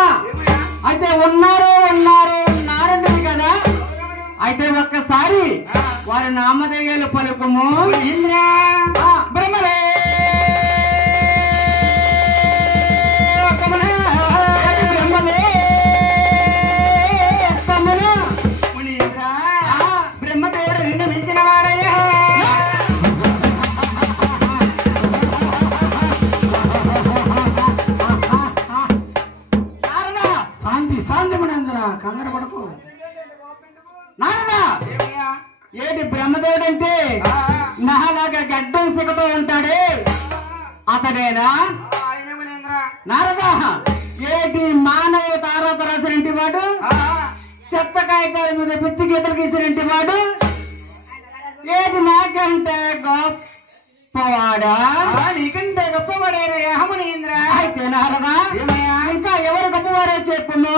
నారదా అయితే ఉన్నారంటే కదా అయితే ఒక్కసారి వారి నామధేయాలు పలుకుము బ్రహ్మలే బ్రహ్మదేవుడు నిన్ను మించిన వాడయ్యా శాంతి మనందర కంగారు పడకు నారదా ఏటి బ్రహ్మదేవుడు అంటే నాలాగా గడ్డం సిగతో ఉంటాడే అతడేనా నారదా ఏటి మానవ తారత రాసినంటి వాడు చెత్త కాగితాల మీద పిచ్చి గీతలు గీసినంటి వాడు ఏటి నాకంటే గొప్పవాడా నీకంటే గొప్పవాడేరా యమనీంద్ర అయితే నారదా ఇంకా ఎవరు గొప్పవారో చెప్పును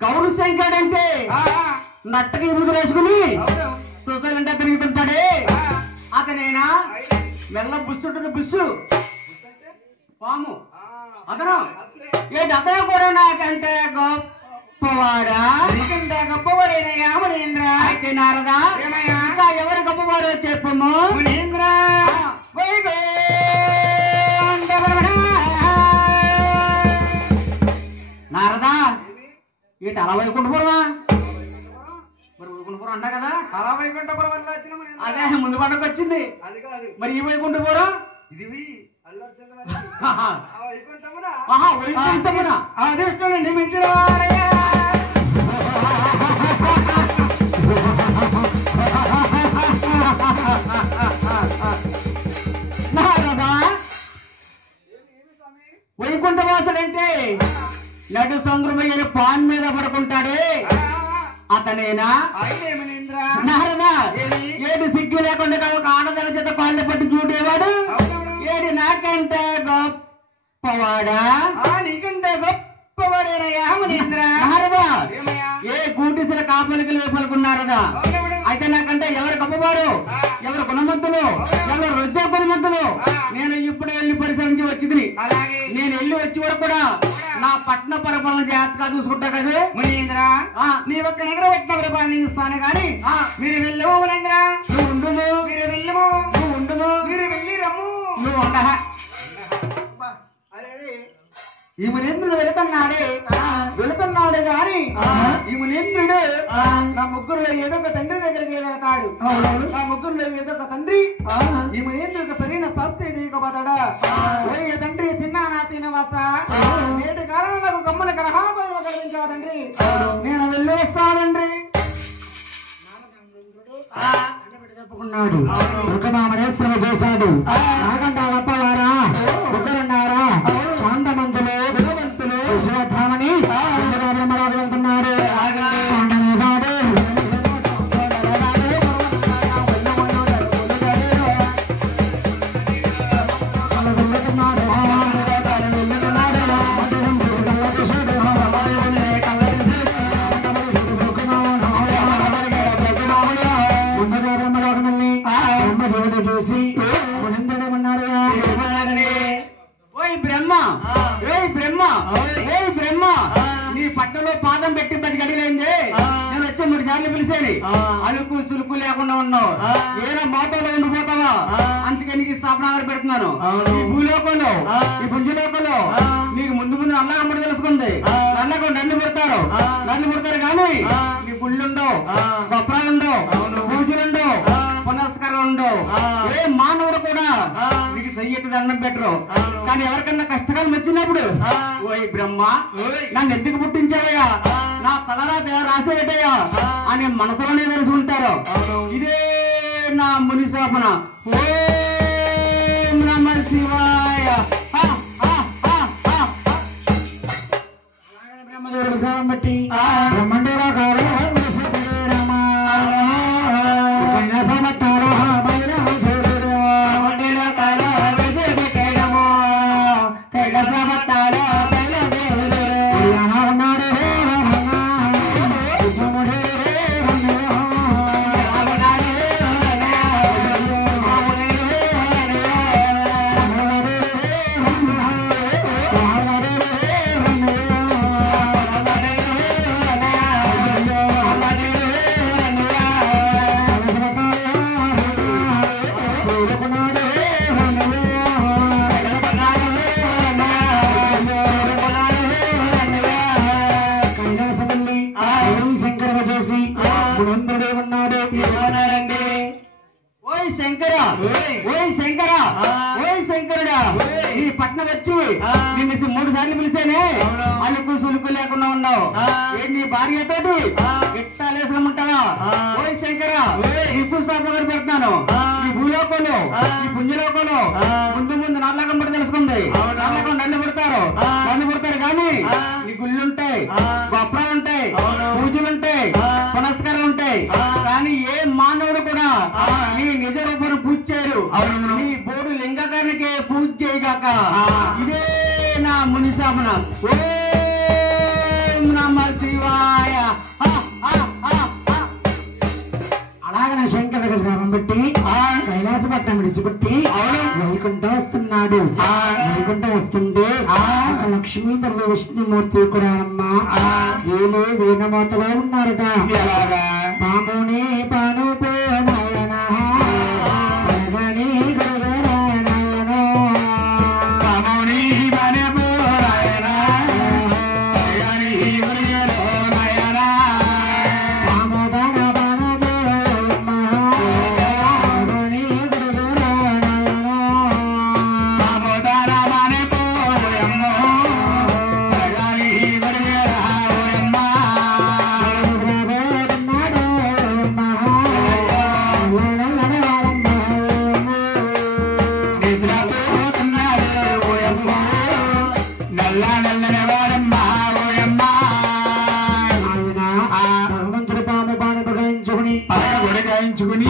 గౌరు శంకర్ అంటే నట్టకి ముద్దు వేసుకుని సొసైలంటే తిరుగుతుంటాడే అతనేనా మెల్ల బుస్సు ఉంటుంది బుస్సు పాము అతను ఏంటి అతను కూడా నాకంటే గొప్పవాడా నీకంటే గొప్పవాడేనా యమనీంద్ర అయితే నారదా ఇంకా ఎవరు గొప్పవాడో చెప్పము నారదా ఏంటి అలా వైకుంఠపురమా మరి వైకుంఠపురం అంటా కదా అలా వైకుంఠపురం వల్ల అదే ముందు పండుగ వచ్చింది మరి ఈ వైకుంఠపురం ఇది అదృష్టండి మించిన వైకుంఠవాసుడంటే నడు సంద్రమయ్యని పాన్ మీద పడుకుంటాడే అతనేనా నారదా ఏడు సిగ్గు లేకుండా ఒక ఆడదల చేత కాళ్ళు పట్టి చూడేవాడు ఏడు నాకంటే గొప్పవాడా నీకంటే గొప్పవాడేనా యమనీంద్ర నారదా ఏ గూటిసిన కాపలికి లేపలుకున్నారదా అయితే నాకంటే ఎవరు గొప్పవారు ఎవరు గుణమంతులు ఎవరు రుజా గుణమంతులు నేను ఇప్పుడు వెళ్ళి పరిశీలించి వచ్చింది నేను వెళ్ళి వచ్చి వరకు కూడా నా పట్న పరిపాలన జాగ్రత్తగా చూసుకుంటా కదా మునీంద్ర నీ ఒక్క నిగర పట్టిన పరిపాలన ఇస్తాను కానీ మీరు వెళ్ళవు మునీంద్ర నువ్వు ఉండుము మీరు వెళ్ళము నువ్వు ఉండుము మీరు వెళ్ళి రమ్ము నువ్వు ఉండ ఈ మునీంద్రుడు వెళుతున్నాడు గాని ఈ మునీంద్రుడు నా ముగ్గురులో ఏదో ఒక తండ్రి దగ్గరికి వెళతాడు నా ముగ్గురులో ఏదో ఒక తండ్రి ఈ మునీంద్రుడికి సరైన శాస్త్రి చేయకపోతాడా తండ్రి తిన్నానా తినవస నేటి కాలంలో గమ్మల గ్రహాలు కలిగించా తండ్రి నేను వెళ్ళి వస్తానండ్రి చెప్పుకున్నాడు రుకమామనేశ్వర చేశాడు నాకంటా గొప్పవారా ఇద్దరున్నారా శాంతమంతులు గుణవంతులు శివధామని బ్రహ్మరాజు వెళ్తున్నారు నీ పట్టలో పాదం పెట్టి 10 గడిలైంది నేను వచ్చి 3 సార్లు పిలిచేది అలుకు చులుకు లేకుండా ఉన్నావు ఏదో మాటలో ఉండిపోతావా అందుకని స్థాపనాలు పెడుతున్నాను ఈ భూలోకంలో ఈ పుంజలోకంలో నీకు ముందు అల్లా అమ్మడి తెలుసుకుంది అల్లకు నన్ను పుడతారు కానీ నీ గుళ్ళుండవు గొప్పరాలుండవు పూజలుండవు పునస్కారాలు ఉండవు ఏ మానవుడు కూడా నీకు సయ్యట్టు దండం పెట్టరు కానీ ఎవరికన్నా కష్టకాలం వచ్చినప్పుడు ఓయ్ బ్రహ్మ నన్ను ఎందుకు పుట్టించావయ్యా నా తలరా రాసేటయ్యా అని మనసులోనే తెలుసుకుంటారు ఇదే నా ముని శోభన ఓం నమః శివాయ బ్రహ్మదేవుడు స్నానం బట్టి బ్రహ్మండేరా కాదు రామ ఓయ్ శంకర ఓయ్ శంకర ఓయ్ శంకరుడా ఈ పట్నం వచ్చి నిన్ను 3 సార్లు పిలిచానే అలుకు సులుకు లేకుండా ఉన్నావు ఏంటి నీ భార్యతోటి ఇట్టాలేసుకుంటావా ఓయ్ శంకర ఇప్పుడు సాపగారు పెడుతున్నాను ఈ భూలోకంలో ఈ పుణ్యలోకంలో ముందు ముందు నల్లకం పడి తెలుసుకుంది నల్లకం నన్ను పెడతారు కానీ నీ గుళ్ళుంటాయి గొప్పలుంటాయి పూజలుంటాయి పునస్కారాలు ఉంటాయి కానీ ఏ మానవుడు కూడా నీ నిజ రూపాన్ని పూజ చేయరు నీ బోడు లింగకానికి పూజ చేయగాక ఇదే నా మునిసామన ఓం నమః శివాయ అలాగనే శంకర స్నానం పెట్టి కైలాసపట్నం విడిచిపెట్టి వైకుంఠం వస్తున్నాడు వైకుంఠం వస్తుంటే లక్ష్మీ తల్లి విష్ణుమూర్తి కూడా అమ్మా వీళ్ళు వీణమోతలో ఉన్నారట పాముని పాను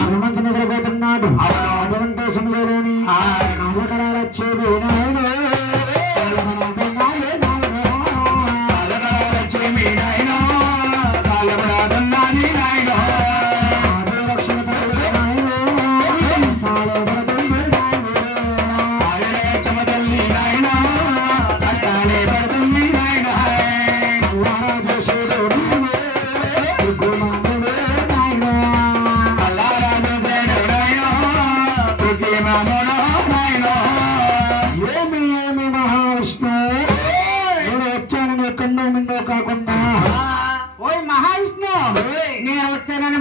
హనుమంతుని నిద్రపోతున్నాడు అటువంటి సమయంలోని నవకరాలు వచ్చేది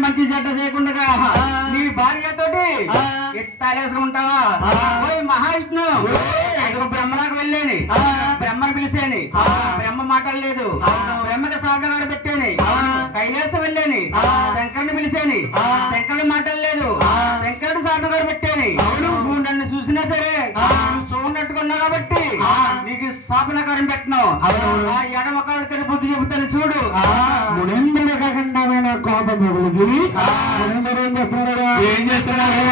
మంచి చెడ్డ చేయకుండా నీ భార్యతోటి ఎట్టాలేసుకుంటావా ఓయ్ మహావిష్ణు బ్రహ్మలాగా వెళ్ళేని బ్రహ్మను పిలిచేని బ్రహ్మ మాటలేదు బ్రహ్మకి సాగగాడు పెట్టేని కైలాసం వెళ్ళేని శంకరుని పిలిచేని శంకరుడి మాటలు లేదు శంకరుడి సాగగాడు పెట్టేని నువ్వు నన్ను చూసినా సరే చూడట్టుకున్నావు కాబట్టి నీకు శాపనకారం పెట్టను ఎడమ కాడితే బుద్ధి చెబుతాను చూడు మునిందుడు కాకుండా కోపం మొదలుది ఏం చేస్తున్నారు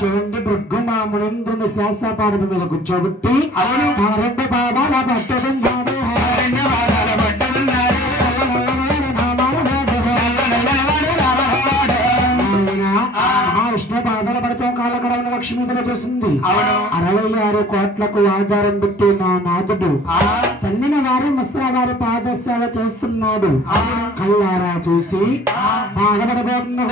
చూడండి భృగ్గుమ మునీంద్రుని శాస్త్రపాదం మీద కూర్చోబెట్టి రెండు పాదాల పట్టుకున్నాడు మహావిష్ణు పాదాలు పడుతూ కాలకడవన లక్ష్మీదేవి చూసింది 66 కోట్లకు ఆధారం పెట్టి నా నాథుడు తల్లిన వారి ముసలి వారి పాదసేవ చేస్తున్నాడు కళ్ళారా చూసి బాధపడబోతున్నా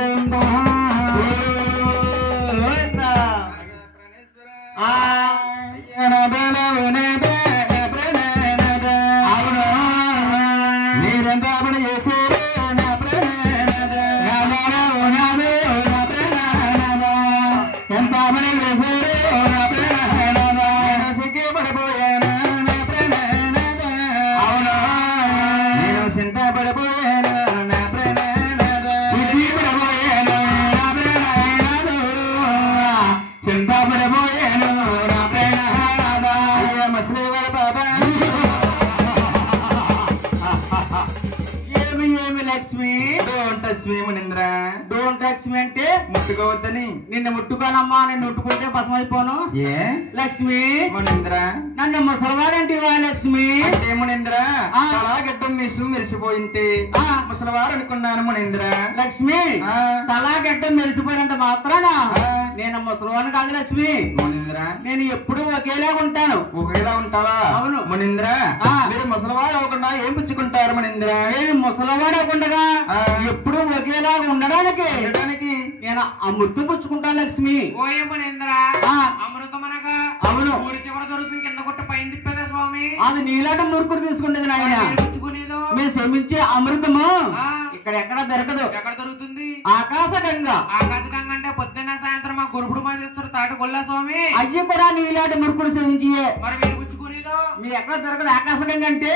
డోంట్ టచ్ మీ అంటే ముట్టుకోవద్దని. నిన్ను ముట్టుకోనమ్మా, నిన్ను ముట్టుకుంటే భస్మైపోను. ఏ లక్ష్మి మునీంద్ర, నన్ను ముసలివాడంటివా లక్ష్మి? అంటే మునీంద్ర తలాగడ్డం మిసం మెరిసిపోయింటే ముసలివారు అనుకున్నాను మునీంద్ర. లక్ష్మి తలాగడ్డం మెరిసిపోయినంత మాత్రాన నేను ముసలివాడిని కాదు లక్ష్మి. మునీంద్ర నేను ఎప్పుడు ఒకేలా ఉంటాను. ఒకేలా ఉంటావా? అవును మునీంద్ర. మీరు ముసలివాడు అవ్వకుండా ఏం పుచ్చుకుంటారు మునీంద్ర? నేను ముసలివాడు అవ్వకుండా ఎప్పుడు ఒకేలా ఉండడానికి నేను అమృతం పుచ్చుకుంటాను లక్ష్మి. ఓయే మునీంద్ర, అమృతం అనగా అవును ఊరి చివర దొరుకుతుంది, కింద కొట్ట పైన తిప్పేదా స్వామి? అది నీలాంటి మురుకుడు తీసుకునేది నాయన. మీరు శ్రమించే అమృతము ఇక్కడ ఎక్కడ దొరకదు. ఎక్కడ దొరుకుతుంది? ఆకాశగంగా. ఆకాశగంగా అంటే పొద్దున్న సాయంత్రం మా గురుపుడు మంది ఇస్తారు తాటి గొల్ల స్వామి. అయ్యి కూడా నీలాంటి మురుకుడు శ్రమించి మరి మీరు పుచ్చుకునేదో మీ ఎక్కడ దొరకదు. ఆకాశగంగా అంటే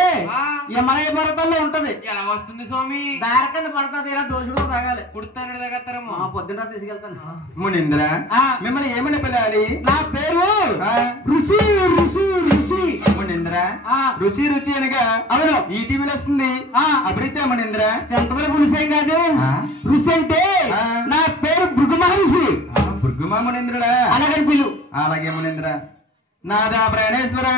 హిమాలయ పర్వతాల్లో ఉంటది. ఎలా వస్తుంది స్వామి? దారి కింద పడుతుంది. ఇలా దోషుడు తాగాలి. పుడతాను తగ్గతారేమో. పొద్దున్న తీసుకెళ్తాను. మునీంద్ర మిమ్మల్ని ఏమని పిలాలి? నా పేరు ఋషి. ఋషి ఋషి మునీంద్ర. రుచి రుచి అనగా అవును ఈ టీవీలో వస్తుంది. అభిరుచి మునీంద్ర. చంద్రబాబు పురుషం కాదు. ఋషి అంటే నా పేరు భృగు మహర్షి. భృగుమా మునీంద్రుడా? అలాగే పిలు. అలాగే మునీంద్ర. నాదా ప్రాణేశ్వర